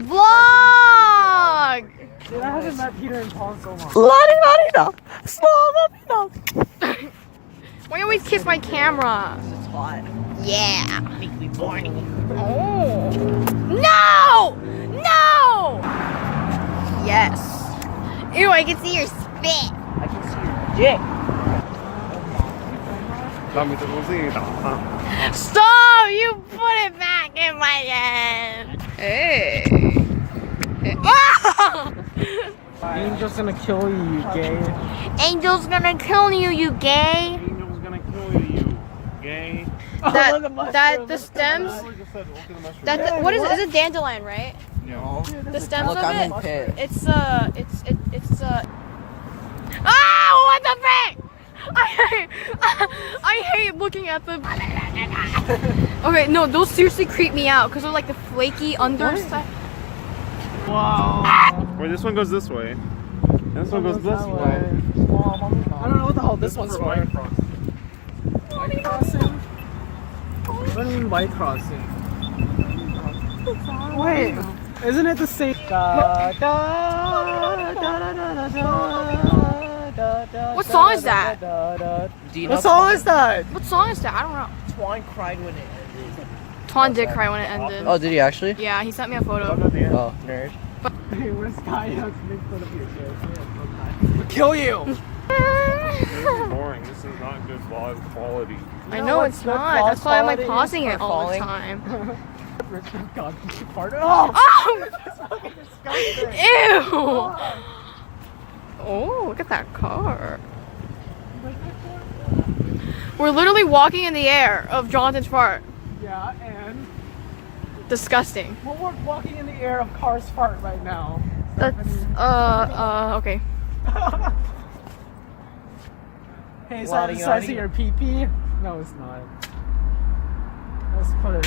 Vlog! Dude, I haven't met Peter and Paul in so long. Larina! Slob! Why you always kiss my camera? It's hot. Yeah. Make me horny. Oh. No! No! Yes. Ew, I can see your spit. I can see your dick. Stop! You put it back in my head. Hey. Ah! Angel's gonna kill you, you gay. Angel's gonna kill you, you gay. Angel's gonna kill you, gay. That the stems. What is it? Is it dandelion, right? No. The stems Look, of I'm it. in pit. It's Ah! What the frick? I hate looking at them. Okay, no, those seriously creep me out because they're like the flaky underside. Wow. Wait, this one goes this way. And this one goes this way. I don't know what the hell this one's for. White crossing? What do you mean white crossing? Wait, isn't it the same? What song is that? What song is that? What song is that? I don't know. Twan cried when it ended. Twan did cry when it ended. Oh, did he actually? Yeah, he sent me a photo. Oh, nerd. Hey, where's Kai? Make fun of you. Kill you! This is boring. This is not good vlog quality. I know it's not. That's why I'm like pausing it all the falling. time. God, you farted. Oh! Ew! Oh, look at that car. We're literally walking in the air of Jonathan's fart. Yeah, and Disgusting. well, we're walking in the air of Car's fart right now. That's, okay. Hey, is that the size of your pee-pee? No, it's not. Let's put it.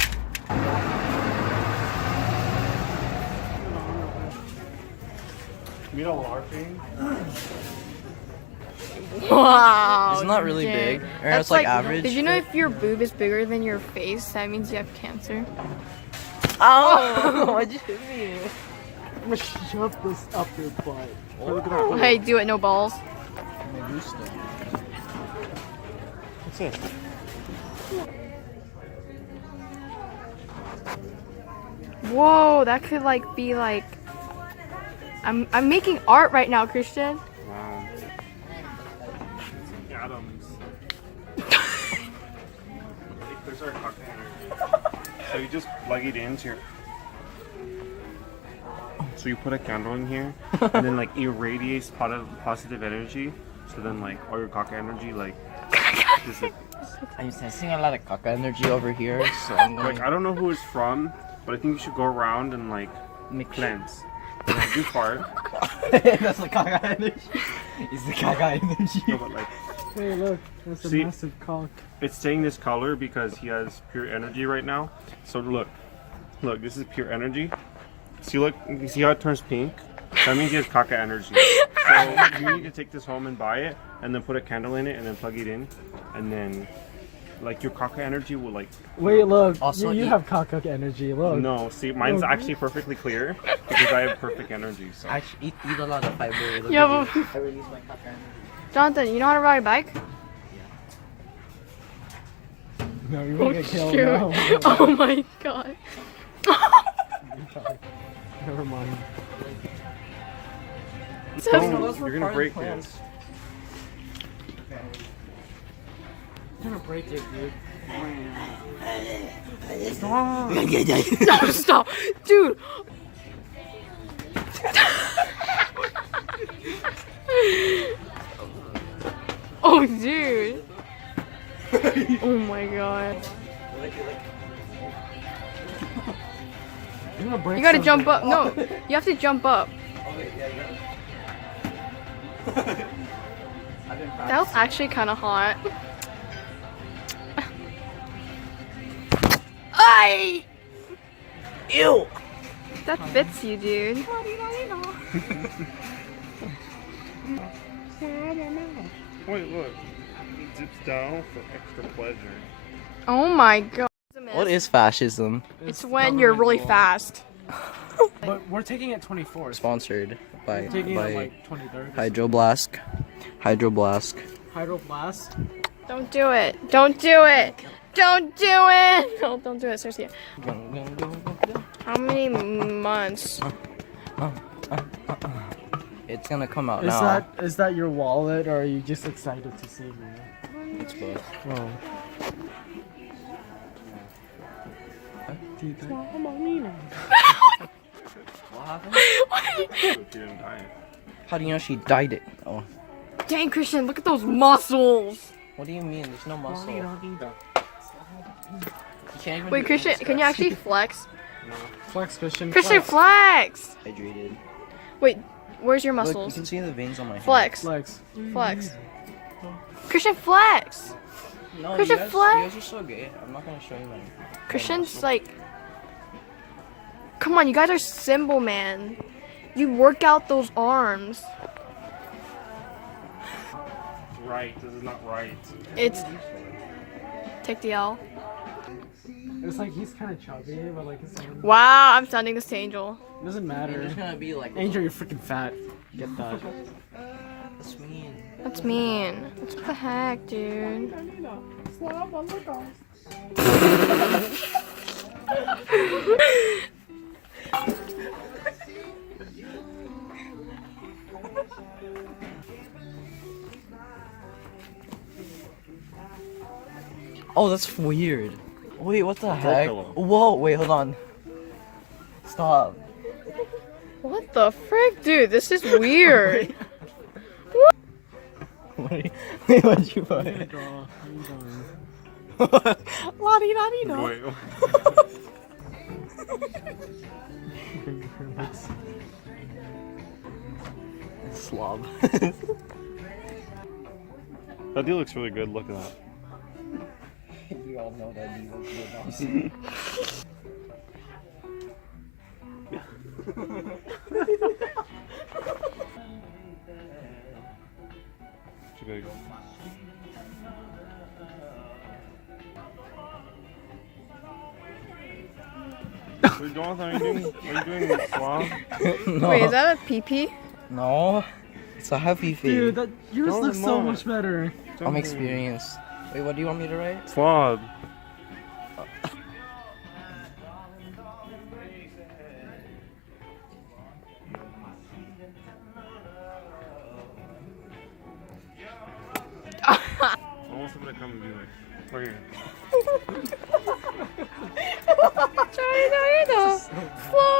You know LARPing? Wow. It's not really dang. big. Or That's it's like average. Did you know if your boob is bigger than your face, that means you have cancer? Oh! Why'd you hit me? I'm gonna shove this up your butt. Hey, do it, no balls. What's this? Whoa, that could like be like. I'm making art right now, Christian. Wow. Atoms. There's our cock energy. So you just plug it into your. So you put a candle in here, and then like irradiates positive energy. So then like all your cock energy like. Just, like, I'm sensing a lot of caca energy over here, so I'm going I don't know who it's from, but I think you should go around and like to cleanse. You fart. That's the caca energy. It's the caca energy. No, but like Hey, look, that's a See? massive cock. it's staying this color because he has pure energy right now. So look, this is pure energy. See, look, you see how it turns pink? That means he has caca energy. So you need to take this home and buy it, and then put a candle in it, and then plug it in, and then like your caca energy will like. Wait, look, Also, you eat- have cock energy. Look. No, see, mine's Look. actually perfectly clear because I have perfect energy. So. Actually, eat a lot of fiber. Look Yeah, at but me. I release my caca energy. Jonathan, you know how to ride a bike? No, you're gonna get killed. Shoot. No. Oh my god. Never mind. Don't, you're gonna break this. You're gonna break it, dude. No, stop. Dude. Oh, dude. Oh my god. You're gonna break You gotta something. jump up. No, you have to jump up. That was actually kind of hot. Ay! Ew! That fits you, dude. Wait, look. It zips down for extra pleasure. Oh my god. What is fascism? It's when you're really fast. But we're taking it 24th. Sponsored by We're taking it like 23rd. Hydroblask. Hydroblask. Hydroblast. Don't do it. Don't do it. Don't do it. No, don't do it. Seriously. How many months? It's gonna come out Is now. that your wallet, or are you just excited to see me? It's both. Oh. He didn't die. How do you know she dyed it? Oh. Dang, Christian, look at those muscles. What do you mean? There's no muscle. You can't even Wait, do Christian, this, can you guys. actually flex? Flex, Christian. Christian, flex. Hydrated. Wait, where's your Look, you muscles? can see the veins on my hand. Flex. Flex. Flex. Christian, flex. No, Christian, you flex. guys are so gay. I'm not gonna show you my. Christian's like, come on, you guys are symbol man. You work out those arms. Right, this is not right. It's take the L. It's like he's kind of chubby, but like it's like, Wow, I'm sending this to Angel. doesn't You're matter. just gonna be like. Angel, you're freaking fat. Get that. That's mean. That's mean. What the heck, dude? Oh, that's weird. Wait, what the heck? pillow. Whoa, wait, hold on. Stop. What the frick, dude? This is weird. Wait, what'd you put? Draw. How you doing? La-di-da-di-da. Wait, Slob. that deal looks really good. Look at that. We all know that you look good. Good. What are you doing? Are you doing swab? No. Wait, is that a PP? No. It's a heavy Dude, fade. yours Don't looks so lie. much better. I'm experienced. Wait, what do you want me to write? Swab. I want someone to come and be like, right here. China, slow,